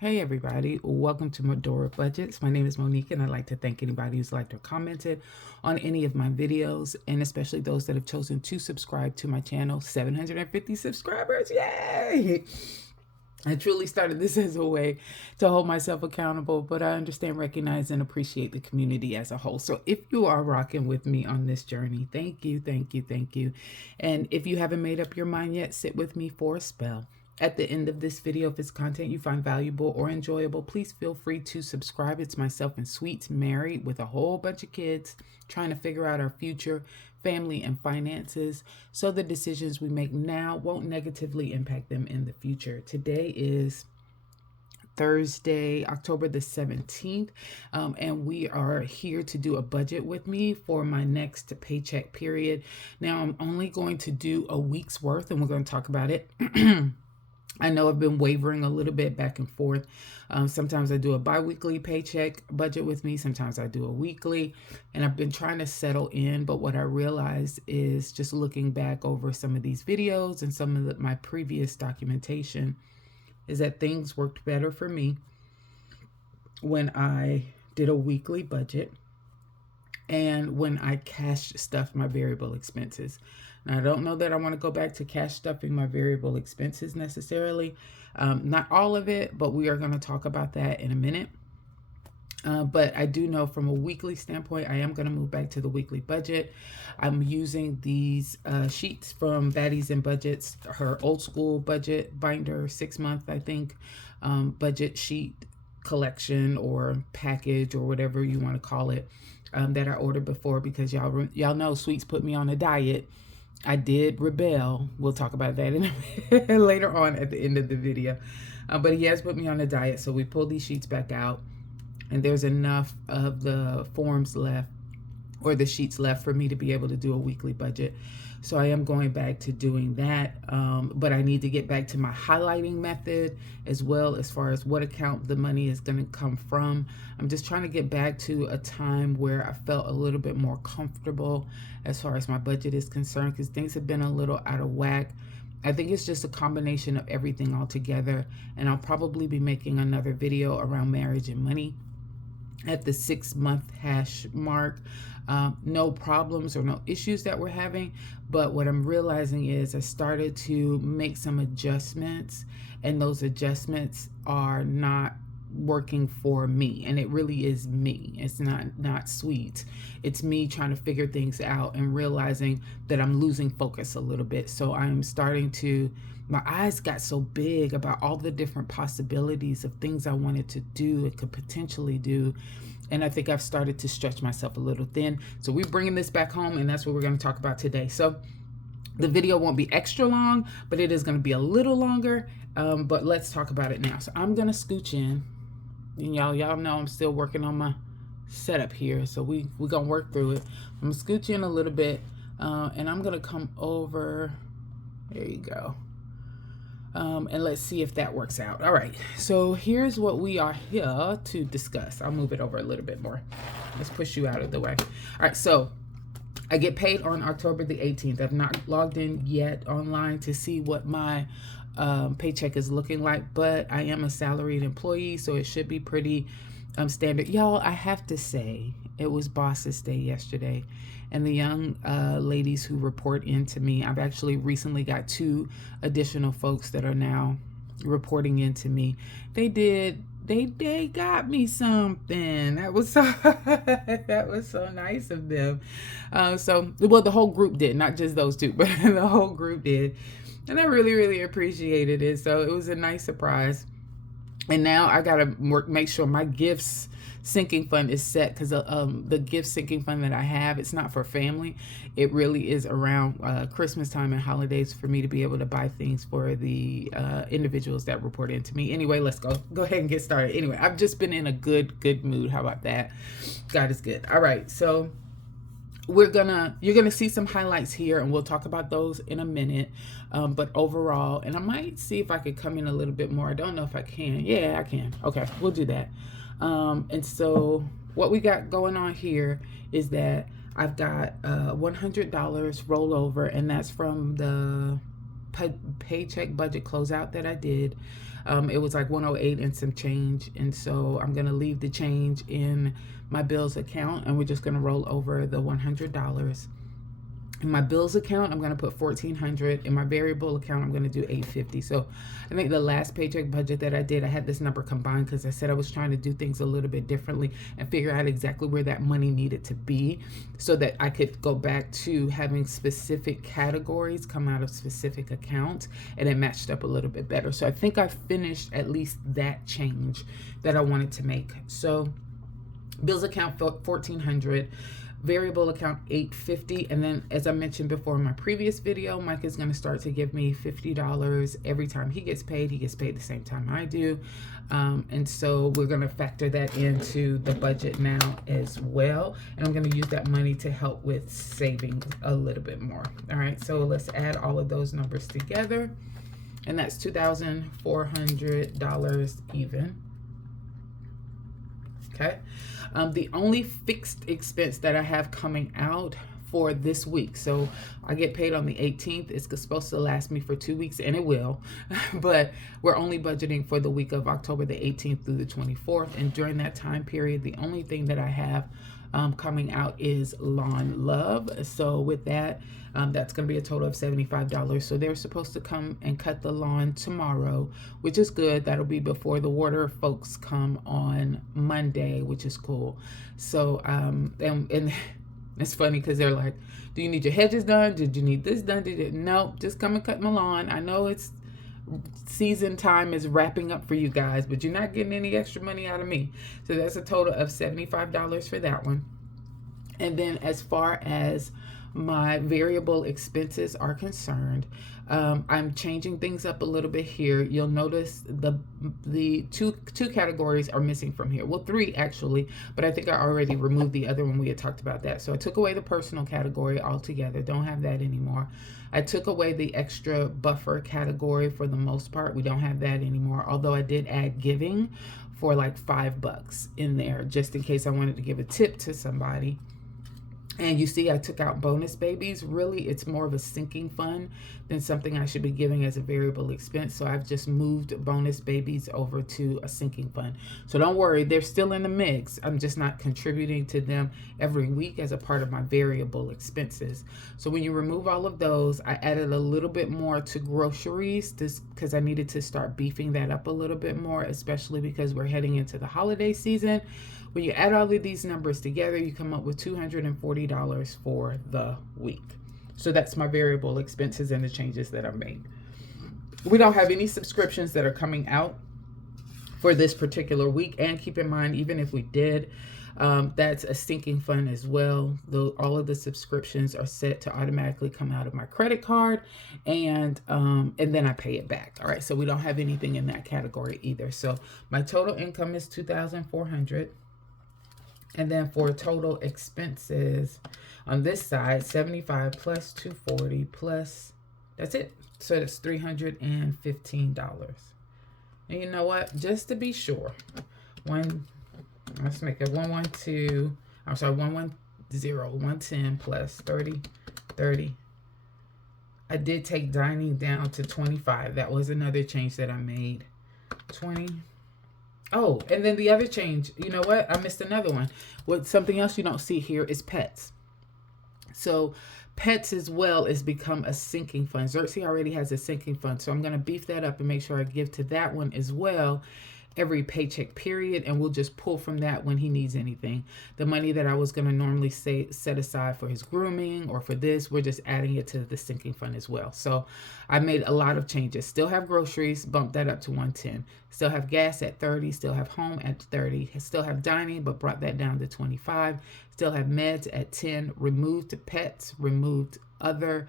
Hey everybody, welcome to Medora Budgets. My name is Monique and I'd like to thank anybody who's liked or commented on any of my videos, and especially those that have chosen to subscribe to my channel. 750 subscribers, yay! I truly started this as a way to hold myself accountable, but I understand, recognize, and appreciate the community as a whole. So if you are rocking with me on this journey, thank you, thank you, thank you. And if you haven't made up your mind yet, sit with me for a spell. At the end of this video, if it's content you find valuable or enjoyable, please feel free to subscribe. It's myself and Sweets, married with a whole bunch of kids, trying to figure out our future, family, and finances, so the decisions we make now won't negatively impact them in the future. Today is Thursday, October the 17th, and we are here to do a budget with me for my next paycheck period. Now, I'm only going to do a week's worth, and we're going to talk about it. I know I've been wavering a little bit back and forth. Sometimes I do a bi-weekly paycheck budget with me. Sometimes I do a weekly, and I've been trying to settle in. But what I realized is, just looking back over some of these videos and some of my previous documentation, is that things worked better for me when I did a weekly budget and when I cash stuffed my variable expenses. Now, I don't know that I want to go back to cash stuffing my variable expenses necessarily. Not all of it, but we are going to talk about that in a minute. But I do know from a weekly standpoint, I am going to move back to the weekly budget. I'm using these sheets from Baddies and Budgets, her old school budget binder, 6-month, I think, budget sheet collection or package or whatever you want to call it, that I ordered before, because y'all know Sweets put me on a diet. I did rebel. We'll talk about that in later on at the end of the video. But he has put me on a diet, so we pulled these sheets back out, and there's enough of the forms left, or the sheets left, for me to be able to do a weekly budget. So I am going back to doing that, but I need to get back to my highlighting method as well, as far as what account the money is going to come from. I'm just trying to get back to a time where I felt a little bit more comfortable as far as my budget is concerned, because things have been a little out of whack. I think it's just a combination of everything all together, and I'll probably be making another video around marriage and money at the 6-month hash mark. No problems or no issues that we're having, but what I'm realizing is I started to make some adjustments, and those adjustments are not working for me, and it really is me. It's not Sweet. It's me trying to figure things out and realizing that I'm losing focus a little bit. So I'm starting to, my eyes got so big about all the different possibilities of things I wanted to do and could potentially do. And I think I've started to stretch myself a little thin. So we're bringing this back home, and that's what we're going to talk about today. So the video won't be extra long, but it is going to be a little longer. But let's talk about it now. So I'm going to scooch in. And y'all know I'm still working on my setup here. So we're going to work through it. I'm going to scooch in a little bit, and I'm going to come over. There you go. And let's see if that works out. All right, so here's what we are here to discuss. I'll move it over a little bit more. Let's push you out of the way. All right, so I get paid on October the 18th. I've not logged in yet online to see what my paycheck is looking like, but I am a salaried employee, so it should be pretty standard. Y'all, I have to say, it was Boss's Day yesterday, and the young ladies who report into me, I've actually recently got 2 additional folks that are now reporting into me. They got me something. That was so that was so nice of them. Well, the whole group did, not just those 2, but the whole group did, and I really, really appreciated it. So it was a nice surprise. And now I gotta make sure my gifts sinking fund is set, because the gift sinking fund that I have, it's not for family. It really is around Christmas time and holidays for me to be able to buy things for the individuals that report into me. Anyway, let's go ahead and get started. Anyway, I've just been in a good mood. How about that? God is good. All right, so you're gonna see some highlights here, and we'll talk about those in a minute. But overall, and I might see if I could come in a little bit more. I don't know if I can. Yeah, I can. Okay, we'll do that. And so what we got going on here is that I've got $100 rollover, and that's from the paycheck budget closeout that I did. It was like 108 and some change. And so I'm going to leave the change in my bills account, and we're just going to roll over the $100. In my bills account, I'm going to put $1,400. In my variable account, I'm going to do $850. So I think the last paycheck budget that I did, I had this number combined because I said I was trying to do things a little bit differently and figure out exactly where that money needed to be so that I could go back to having specific categories come out of specific accounts, and it matched up a little bit better. So I think I finished at least that change that I wanted to make. So bills account $1,400. Variable account $850, and then as I mentioned before in my previous video, Mike is going to start to give me $50 every time he gets paid. He gets paid the same time I do, and so we're going to factor that into the budget now as well, and I'm going to use that money to help with saving a little bit more. All right, so let's add all of those numbers together, and that's $2,400 even. Okay. The only fixed expense that I have coming out for this week, so I get paid on the 18th. It's supposed to last me for 2 weeks, and it will, but we're only budgeting for the week of October the 18th through the 24th, and during that time period, the only thing that I have coming out is Lawn Love. So with that, that's going to be a total of $75. So they're supposed to come and cut the lawn tomorrow, which is good. That'll be before the water folks come on Monday, which is cool. So and it's funny because they're like, do you need your hedges done? Did you need this done? No, just come and cut my lawn. I know it's season time is wrapping up for you guys, but you're not getting any extra money out of me. So that's a total of $75 for that one. And then as far as my variable expenses are concerned, I'm changing things up a little bit here. You'll notice the two categories are missing from here. Well, 3 actually, but I think I already removed the other one. We had talked about that. So I took away the personal category altogether. Don't have that anymore. I took away the extra buffer category for the most part. We don't have that anymore, although I did add giving for like $5 in there just in case I wanted to give a tip to somebody. And you see I took out bonus babies. Really, it's more of a sinking fund than something I should be giving as a variable expense. So I've just moved bonus babies over to a sinking fund. So don't worry, they're still in the mix. I'm just not contributing to them every week as a part of my variable expenses. So when you remove all of those, I added a little bit more to groceries because I needed to start beefing that up a little bit more, especially because we're heading into the holiday season. When you add all of these numbers together, you come up with $240 for the week. So that's my variable expenses and the changes that I've made. We don't have any subscriptions that are coming out for this particular week. And keep in mind, even if we did, that's a sinking fund as well. All of the subscriptions are set to automatically come out of my credit card, and then I pay it back. All right, so we don't have anything in that category either. So my total income is $2,400. And then for total expenses on this side, 75 plus 240 plus, that's it. So it's $315. And you know what? Just to be sure, let's make it 110, 110 plus 30. I did take dining down to 25. That was another change that I made. 20. Oh, and then the other change, you know what? I missed another one. Something else you don't see here is pets. So pets as well has become a sinking fund. Xerxes already has a sinking fund. So I'm going to beef that up and make sure I give to that one as well every paycheck period, and we'll just pull from that when he needs anything. The money that I was going to normally set aside for his grooming or for this, we're just adding it to the sinking fund as well. So I made a lot of changes. Still have groceries, bumped that up to 110. Still have gas at 30, still have home at 30, still have dining, but brought that down to 25. Still have meds at 10, removed pets, removed other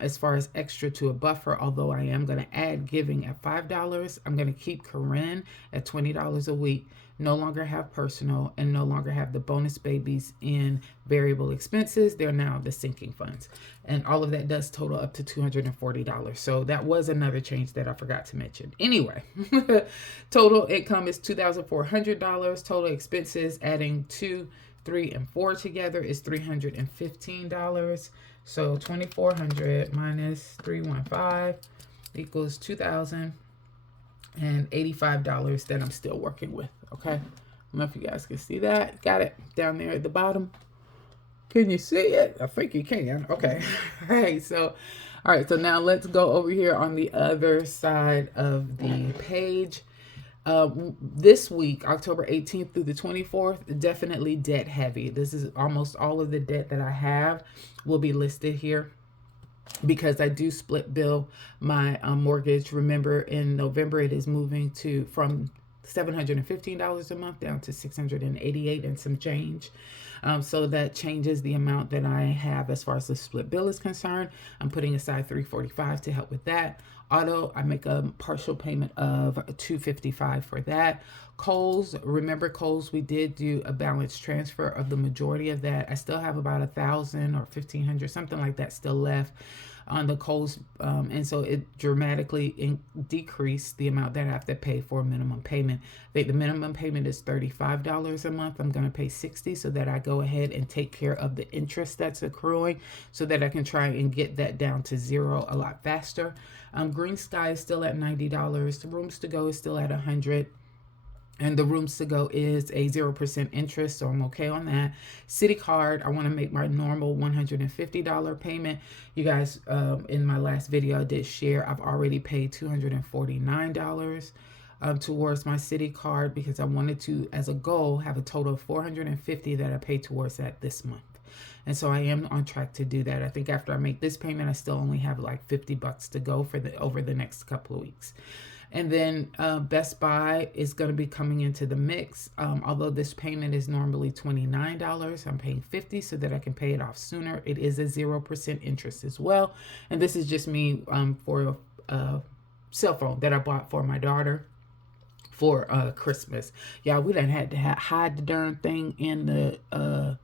as far as extra to a buffer, although I am going to add giving at $5. I'm going to keep Corinne at $20 a week, no longer have personal, and no longer have the bonus babies in variable expenses. They're now the sinking funds. And all of that does total up to $240. So that was another change that I forgot to mention. Anyway, total income is $2,400. Total expenses, adding 2, 3, and 4 together, is $315. So 2,400 minus 315 equals 2,000. and $85 that I'm still working with. Okay. I don't know if you guys can see that. Got it down there at the bottom. Can you see it? I think you can. Okay. All right. So now let's go over here on the other side of the page. This week, October 18th through the 24th, definitely debt heavy. This is almost all of the debt that I have will be listed here, because I do split bill my mortgage. Remember, in November, it is moving from $715 a month down to $688 and some change. So that changes the amount that I have as far as the split bill is concerned. I'm putting aside $345 to help with that. Auto, I make a partial payment of $255 for that. Kohl's, remember Kohl's, we did do a balance transfer of the majority of that. I still have about 1,000 or 1,500, something like that still left on the Kohl's, and so it dramatically decreased the amount that I have to pay for a minimum payment. I think the minimum payment is $35 a month. I'm going to pay $60 so that I go ahead and take care of the interest that's accruing, so that I can try and get that down to zero a lot faster. Green Sky is still at $90. The Rooms to Go is still at $100. And the Rooms to Go is a 0% interest, so I'm okay on that. City Card, I want to make my normal $150 payment. You guys, in my last video, I did share, I've already paid $249 towards my City Card, because I wanted to, as a goal, have a total of $450 that I pay towards that this month. And so I am on track to do that. I think after I make this payment, I still only have like $50 to go for over the next couple of weeks. And then Best Buy is going to be coming into the mix. Although this payment is normally $29, I'm paying $50 so that I can pay it off sooner. It is a 0% interest as well. And this is just me for a cell phone that I bought for my daughter for Christmas. Yeah, we done had to hide the darn thing in the...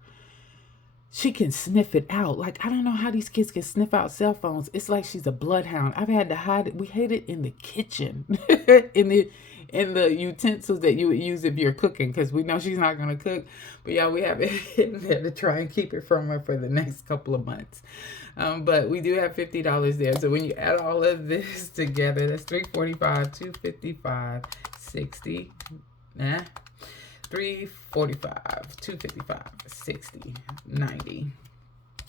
She can sniff it out. Like, I don't know how these kids can sniff out cell phones. It's like she's a bloodhound. I've had to hide it. We hid it in the kitchen, in the utensils that you would use if you're cooking, because we know she's not going to cook. But yeah, we have it hidden there to try and keep it from her for the next couple of months. But we do have $50 there. So when you add all of this together, that's $345, $255, $60, $345, $255, $60, $90,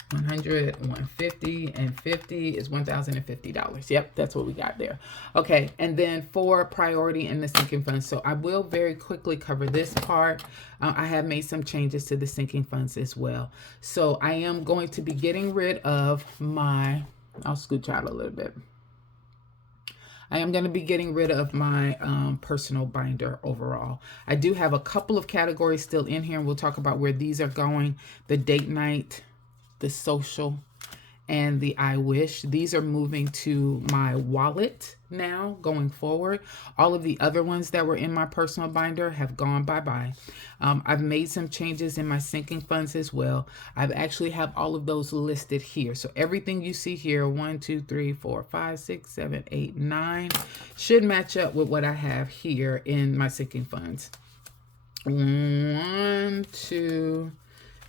$100, $150, and $50 is $1,050. Yep, that's what we got there. Okay, and then for priority in the sinking funds. So I will very quickly cover this part. I have made some changes to the sinking funds as well. So I am going to be getting rid of my, I'll scooch out a little bit. I am going to be getting rid of my personal binder overall. I do have a couple of categories still in here, and we'll talk about where these are going. The date night, the social, and the I wish. These are moving to my wallet now going forward. All of the other ones that were in my personal binder have gone bye-bye. I've made some changes in my sinking funds as well. I've actually have all of those listed here. So everything you see here, 1, 2, 3, 4, 5, 6, 7, 8, 9, should match up with what I have here in my sinking funds. 1, 2,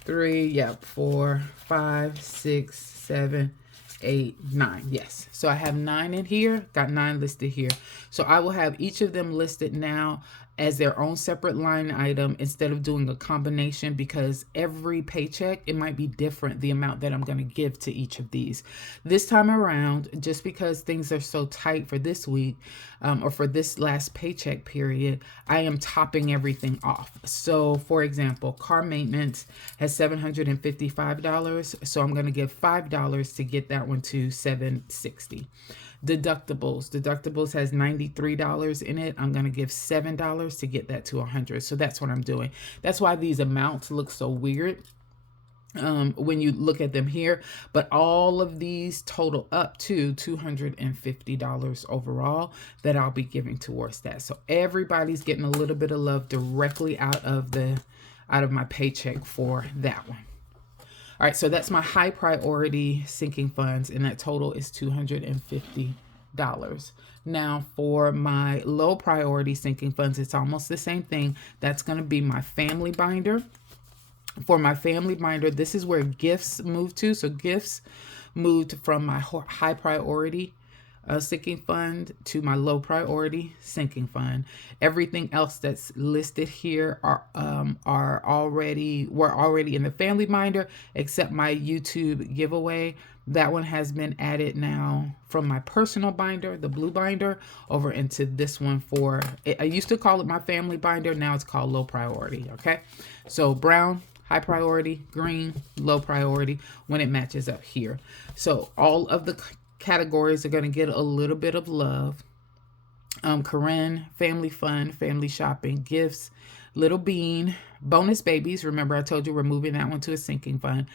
3, yep, 4, 5, 6, 7, 8, 9. Yes. So I have 9 in here, got 9 listed here. So I will have each of them listed now as their own separate line item instead of doing a combination, because every paycheck, it might be different, the amount that I'm going to give to each of these. This time around, just because things are so tight for this week or for this last paycheck period, I am topping everything off. So for example, car maintenance has $755. So I'm going to give $5 to get that one to $760. Deductibles has $93 in it. I'm going to give $7 to get that to $100. So that's what I'm doing. That's why these amounts look so weird when you look at them here. But all of these total up to $250 overall that I'll be giving towards that. So everybody's getting a little bit of love directly out of my paycheck for that one. All right, so that's my high priority sinking funds, and that total is $250. Now for my low priority sinking funds, it's almost the same thing. That's going to be my family binder. For my family binder, this is where gifts moved to. So gifts moved from my high priority sinking fund to my low priority sinking fund. Everything else that's listed here were already in the family binder, except my YouTube giveaway. That one has been added now from my personal binder, the blue binder, over into this one for, I used to call it my family binder. Now it's called low priority. Okay. So brown, high priority, green, low priority when it matches up here. So all of the categories are going to get a little bit of love. Corinne, family fun, family shopping, gifts, little bean, bonus babies. Remember I told you we're moving that one to a sinking fund.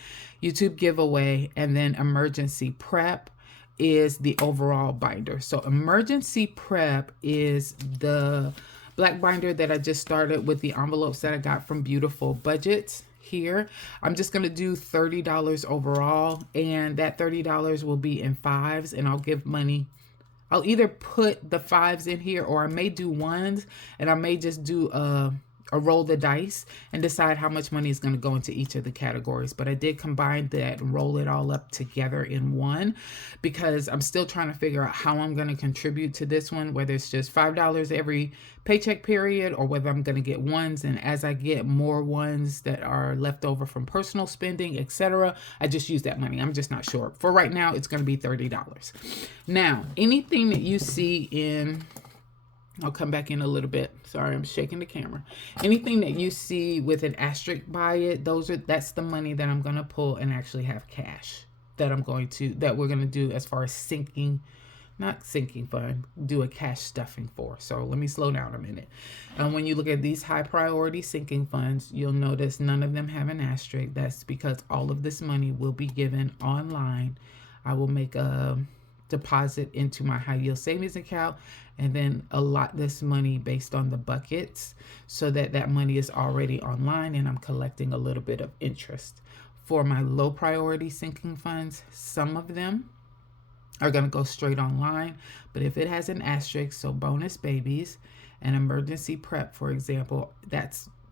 YouTube giveaway, and then emergency prep is the overall binder. So emergency prep is the black binder that I just started with the envelopes that I got from Beautiful Budgets. Here I'm just going to do $30 overall, and that $30 will be in fives, and I'll give money. I'll either put the fives in here, or I may do ones, and I may just do a roll the dice and decide how much money is going to go into each of the categories. But I did combine that and roll it all up together in one, because I'm still trying to figure out how I'm going to contribute to this one, whether it's just $5 every paycheck period, or whether I'm going to get ones, and as I get more ones that are left over from personal spending, etc., I just use that money. I'm just not sure. For right now, it's going to be $30. Now, anything that you see in, I'll come back in a little bit. Sorry, I'm shaking the camera. Anything that you see with an asterisk by it, that's the money that I'm going to pull and actually have cash that we're going to do as far as sinking, not sinking fund, do a cash stuffing for. So let me slow down a minute. When you look at these high priority sinking funds, you'll notice none of them have an asterisk. That's because all of this money will be given online. I will make a deposit into my high yield savings account, and then allot this money based on the buckets, so that money is already online and I'm collecting a little bit of interest. For my low priority sinking funds, some of them are going to go straight online, but if it has an asterisk, so bonus babies and emergency prep, for example,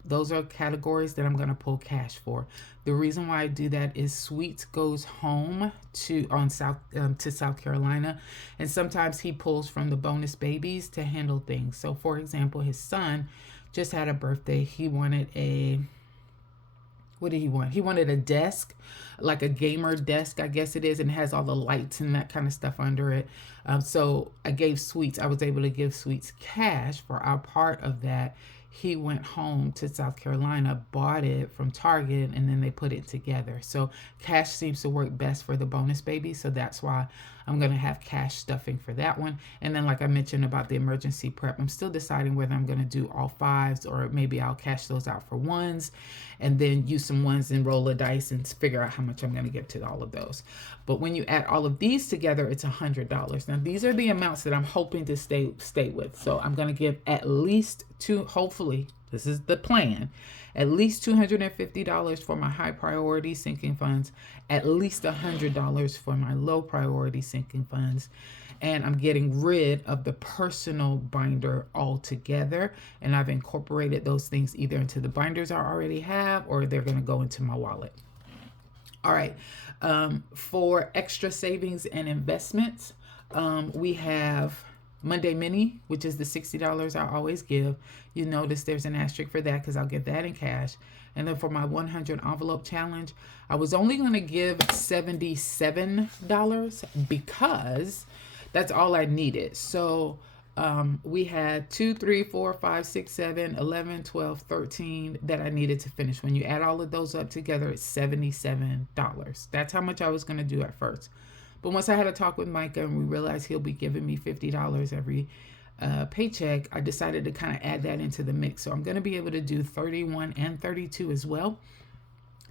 those are categories that I'm going to pull cash for. The reason why I do that is Sweets goes home to South Carolina, and sometimes he pulls from the bonus babies to handle things. So for example, his son just had a birthday. He wanted what did he want? He wanted a desk, like a gamer desk, I guess it is, and it has all the lights and that kind of stuff under it. So I was able to give Sweets cash for our part of that. He went home to South Carolina, bought it from Target, and then they put it together. So cash seems to work best for the bonus baby. So that's why I'm going to have cash stuffing for that one. And then like I mentioned about the emergency prep, I'm still deciding whether I'm going to do all fives, or maybe I'll cash those out for ones and then use some ones and roll a dice and figure out how much I'm going to give to all of those. But when you add all of these together, it's $100. Now, these are the amounts that I'm hoping to stay with. So I'm going to give at least hopefully, this is the plan, at least $250 for my high priority sinking funds, at least $100 for my low priority sinking funds. And I'm getting rid of the personal binder altogether. And I've incorporated those things either into the binders I already have, or they're going to go into my wallet. All right. For extra savings and investments, we have Monday Mini, which is the $60 I always give. You notice there's an asterisk for that because I'll get that in cash. And then for my 100 envelope challenge, I was only going to give $77 because that's all I needed. So we had 2, 3, 4, 5, 6, 7, 11, 12, 13 that I needed to finish. When you add all of those up together, it's $77. That's how much I was going to do at first. But once I had a talk with Micah and we realized he'll be giving me $50 every paycheck, I decided to kind of add that into the mix. So I'm going to be able to do 31 and 32 as well.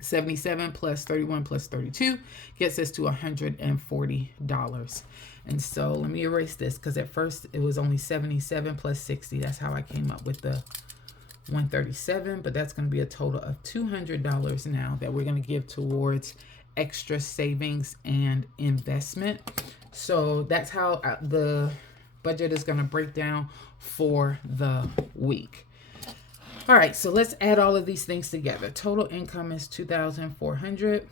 77 plus 31 plus 32 gets us to $140. And so let me erase this, because at first it was only 77 plus 60. That's how I came up with the 137, but that's going to be a total of $200 now that we're going to give towards extra savings and investment. So that's how the budget is going to break down for the week. All right, so let's add all of these things together. Total income is $2,400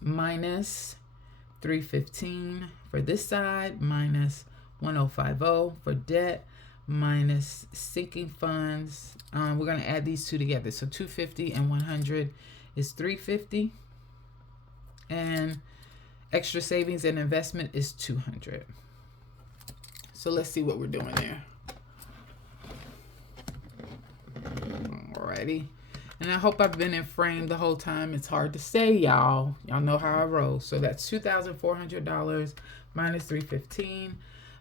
minus $315 for this side, minus 1050 for debt, minus sinking funds. We're going to add these two together. So 250 and 100 is 350. And extra savings and investment is 200. So let's see what we're doing there. Alrighty. And I hope I've been in frame the whole time. It's hard to say, y'all. Y'all know how I roll. So that's $2,400 minus 315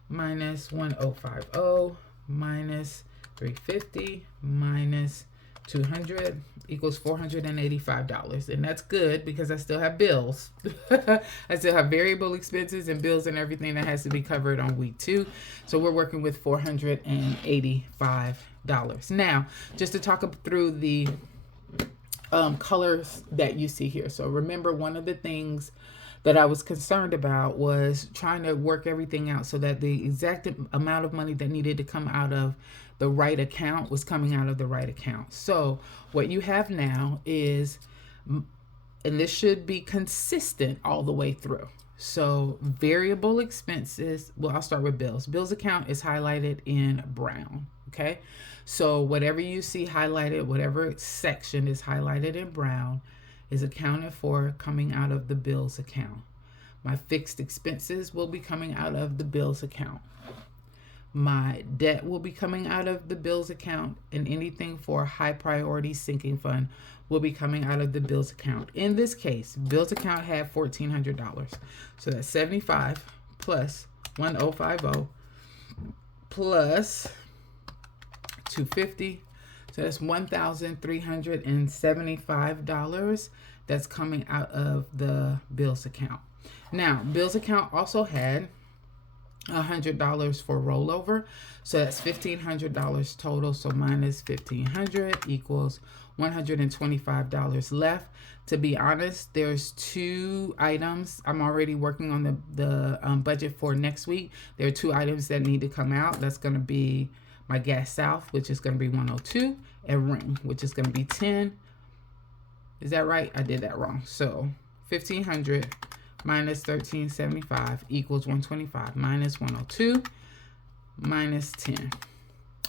minus 1050 minus 350 minus 200 equals $485. And that's good because I still have bills. I still have variable expenses and bills and everything that has to be covered on week 2. So we're working with $485. Now, just to talk through the colors that you see here. So remember, one of the things that I was concerned about was trying to work everything out so that the exact amount of money that needed to come out of the right account was coming out of the right account. So what you have now is, and this should be consistent all the way through. So variable expenses, well, I'll start with bills. Bills account is highlighted in brown, okay? So whatever you see highlighted, whatever section is highlighted in brown is accounted for coming out of the bills account. My fixed expenses will be coming out of the bills account. My debt will be coming out of the bills account, and anything for high priority sinking fund will be coming out of the bills account. In this case, bills account had $1,400. So that's 75 plus 1050 plus 250. So that's $1,375 that's coming out of the bills account. Now, bills account also had $100 for rollover. So that's $1,500 total. So minus 1,500 equals $125 left. To be honest, there's 2 items. I'm already working on the budget for next week. There are 2 items that need to come out. That's going to be my gas south, which is going to be 102, and ring, which is going to be 10. Is that right? I did that wrong. So 1,500 minus 1,375 equals 125 minus 102 minus 10.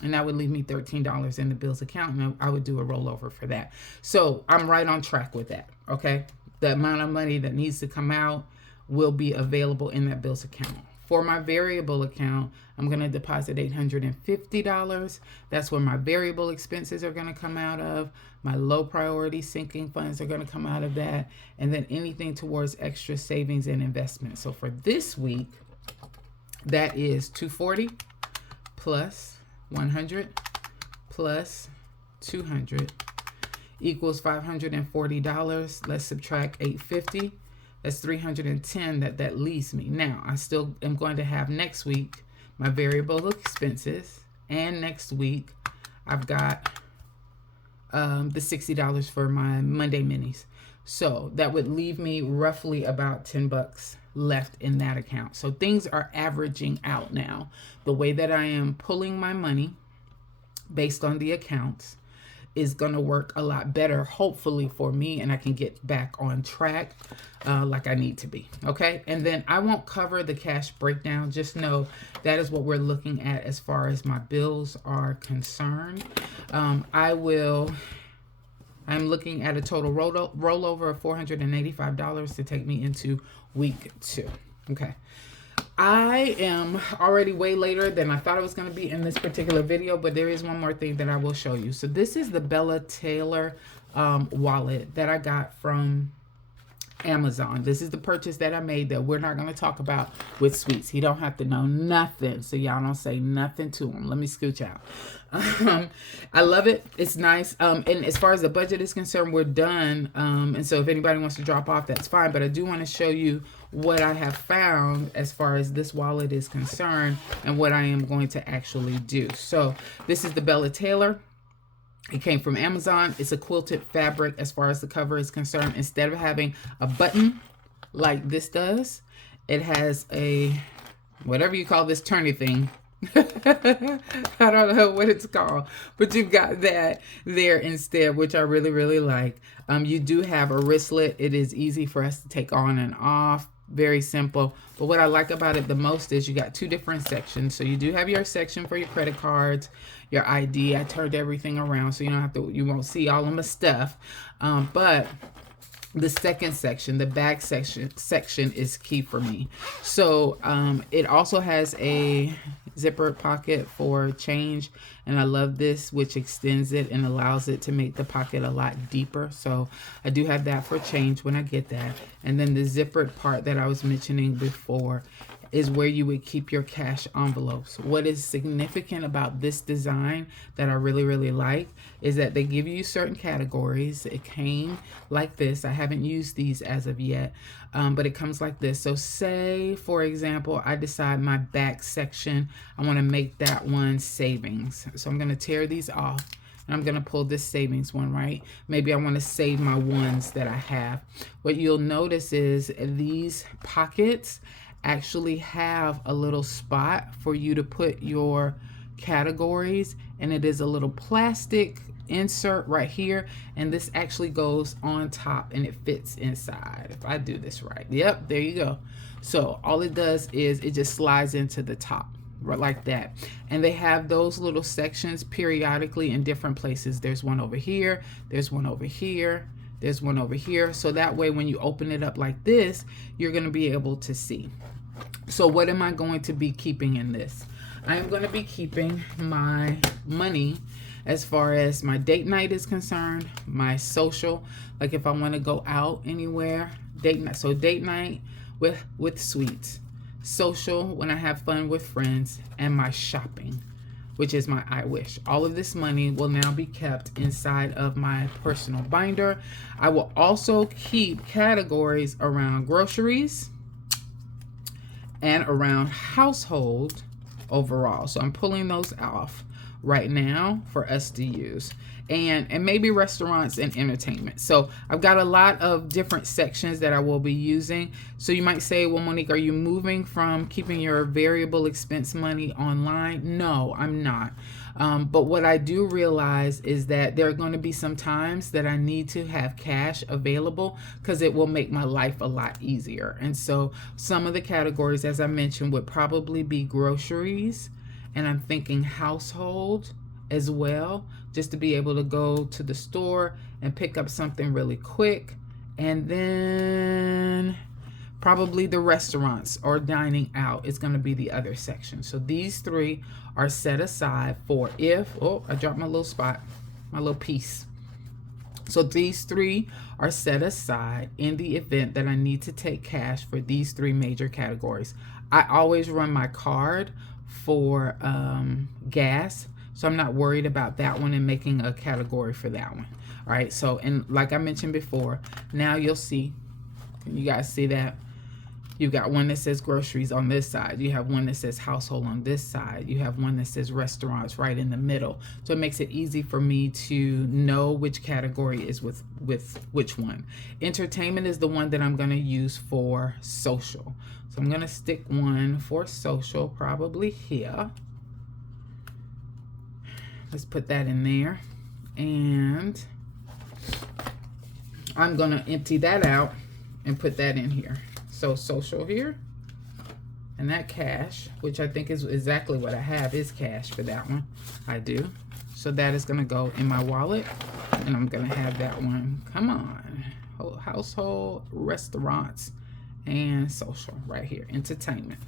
And that would leave me $13 in the bills account, and I would do a rollover for that. So I'm right on track with that, okay? The amount of money that needs to come out will be available in that bills account. For my variable account, I'm going to deposit $850. That's where my variable expenses are going to come out of. My low priority sinking funds are going to come out of that. And then anything towards extra savings and investment. So for this week, that is $240 plus 100 plus 200 equals $540. Let's subtract $850. That's $310 that leaves me. Now, I still am going to have next week my variable expenses, and next week I've got the $60 for my Monday minis. So that would leave me roughly about $10 left in that account. So things are averaging out now. The way that I am pulling my money based on the accounts is going to work a lot better, hopefully, for me, and I can get back on track like I need to be. Okay, and then I won't cover the cash breakdown. Just know that is what we're looking at as far as my bills are concerned. I'm looking at a total rollover of $485 to take me into week 2. Okay. I am already way later than I thought I was going to be in this particular video, but there is one more thing that I will show you. So this is the Bella Taylor wallet that I got from Amazon. This is the purchase that I made that we're not going to talk about with Sweets. He don't have to know nothing, so y'all don't say nothing to him. Let me scooch out. I love it. It's nice. And as far as the budget is concerned, we're done. And so if anybody wants to drop off, that's fine. But I do want to show you what I have found as far as this wallet is concerned and what I am going to actually do. So this is the Bella Taylor. It came from Amazon. It's a quilted fabric as far as the cover is concerned. Instead of having a button like this does, it has a, whatever you call this turny thing. I don't know what it's called, but you've got that there instead, which I really, really like. You do have a wristlet. It is easy for us to take on and off. Very simple. But what I like about it the most is you got two different sections. So you do have your section for your credit cards, your ID. I turned everything around so you don't have to, you won't see all of my stuff. But the second section, the back section is key for me. So it also has a zipper pocket for change, and I love this, which extends it and allows it to make the pocket a lot deeper. So I do have that for change when I get that. And then the zippered part that I was mentioning before is where you would keep your cash envelopes. What is significant about this design that I really like is that they give you certain categories. It came like this. I haven't used these as of yet, but it comes like this. So say, for example, I decide my back section, I want to make that one savings. So I'm going to tear these off. And I'm going to pull this savings one, right? Maybe I want to save my ones that I have. What you'll notice is these pockets actually have a little spot for you to put your categories, and it is a little plastic insert right here, and this actually goes on top and it fits inside. If I do this right, yep, there you go. So all it does is it just slides into the top right like that. And they have those little sections periodically in different places. There's one over here, there's one over here, there's one over here. So that way when you open it up like this, you're going to be able to see. So what am I going to be keeping in this? I am going to be keeping my money as far as my date night is concerned, my social, like if I want to go out anywhere, date night. So date night with sweets, social when I have fun with friends, and my shopping, which is my I wish. All of this money will now be kept inside of my personal binder. I will also keep categories around groceries and around household overall. So I'm pulling those off right now for us to use, and maybe restaurants and entertainment. So I've got a lot of different sections that I will be using. So you might say, well, Monique, are you moving from keeping your variable expense money online? No, I'm not. But what I do realize is that there are going to be some times that I need to have cash available because it will make my life a lot easier. And so some of the categories, as I mentioned, would probably be groceries, and I'm thinking household as well, just to be able to go to the store and pick up something really quick. And then probably the restaurants or dining out is going to be the other section. So these three are set aside for if, oh, I dropped my little spot, my little piece. So these three are set aside in the event that I need to take cash for these three major categories. I always run my card for gas, so I'm not worried about that one and making a category for that one. All right, so, and like I mentioned before, now you'll see, can you guys see that? You've got one that says groceries on this side. You have one that says household on this side. You have one that says restaurants right in the middle. So it makes it easy for me to know which category is with which one. Entertainment is the one that I'm going to use for social. So I'm going to stick one for social probably here. Let's put that in there. And I'm going to empty that out and put that in here. So social here, and that cash, which I think is exactly what I have, is cash for that one. I do. So that is going to go in my wallet, and I'm going to have that one. Come on. Household, restaurants, and social right here. Entertainment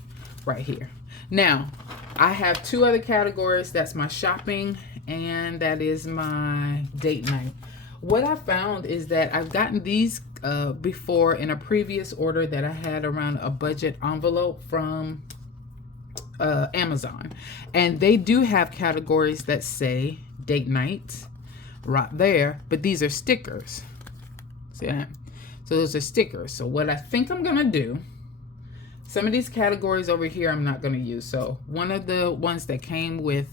right here. Now, I have two other categories. That's my shopping, and that is my date night. What I found is that I've gotten these before in a previous order that I had around a budget envelope from Amazon. And they do have categories that say date night right there, but these are stickers. See that? So those are stickers. So what I think I'm going to do, some of these categories over here I'm not going to use. So one of the ones that came with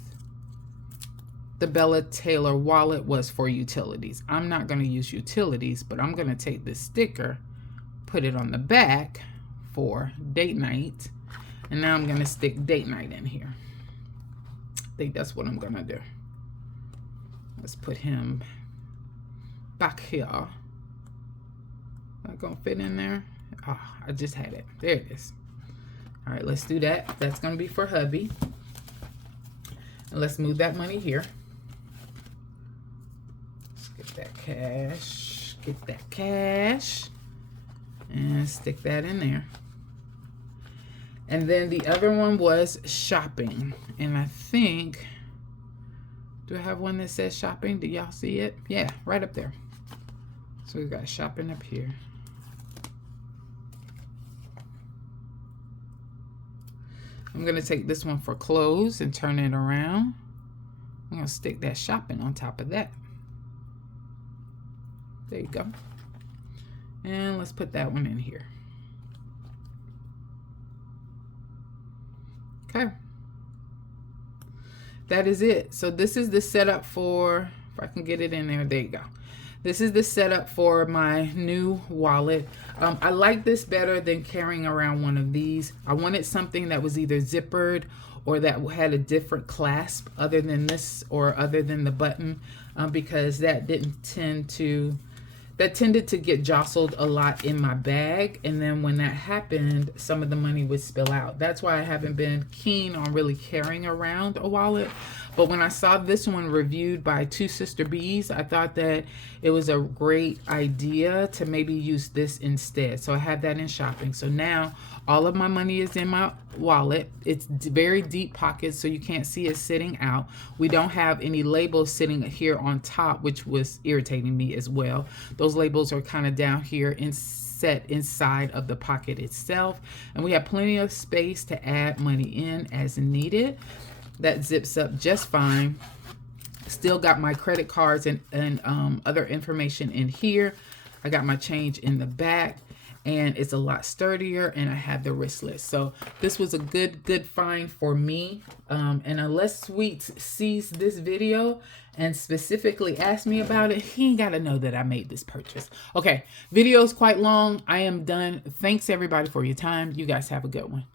the Bella Taylor wallet was for utilities. I'm not going to use utilities, but I'm going to take this sticker, put it on the back for date night, and now I'm going to stick date night in here. I think that's what I'm going to do. Let's put him back here. Not going to fit in there. Oh, I just had it. There it is. All right, let's do that. That's going to be for hubby. And let's move that money here. Let's get that cash. Get that cash. And stick that in there. And then the other one was shopping. And I think, do I have one that says shopping? Do y'all see it? Yeah, right up there. So we've got shopping up here. I'm going to take this one for clothes and turn it around. I'm going to stick that shopping on top of that. There you go. And let's put that one in here. Okay. That is it. So this is the setup for, if I can get it in there, there you go. This is the setup for my new wallet. I like this better than carrying around one of these. I wanted something that was either zippered or that had a different clasp other than this or other than the button, because that tended to get jostled a lot in my bag. And then when that happened, some of the money would spill out. That's why I haven't been keen on really carrying around a wallet. But when I saw this one reviewed by Two Sister Bees, I thought that it was a great idea to maybe use this instead. So I have that in shopping. So now all of my money is in my wallet. It's very deep pockets, so you can't see it sitting out. We don't have any labels sitting here on top, which was irritating me as well. Those labels are kind of down here and set inside of the pocket itself. And we have plenty of space to add money in as needed. That zips up just fine. Still got my credit cards and other information in here. I got my change in the back, and it's a lot sturdier, and I have the wristlets. So this was a good find for me. And unless Sweets sees this video and specifically asked me about it, he ain't got to know that I made this purchase. Okay, video's quite long. I am done. Thanks everybody for your time. You guys have a good one.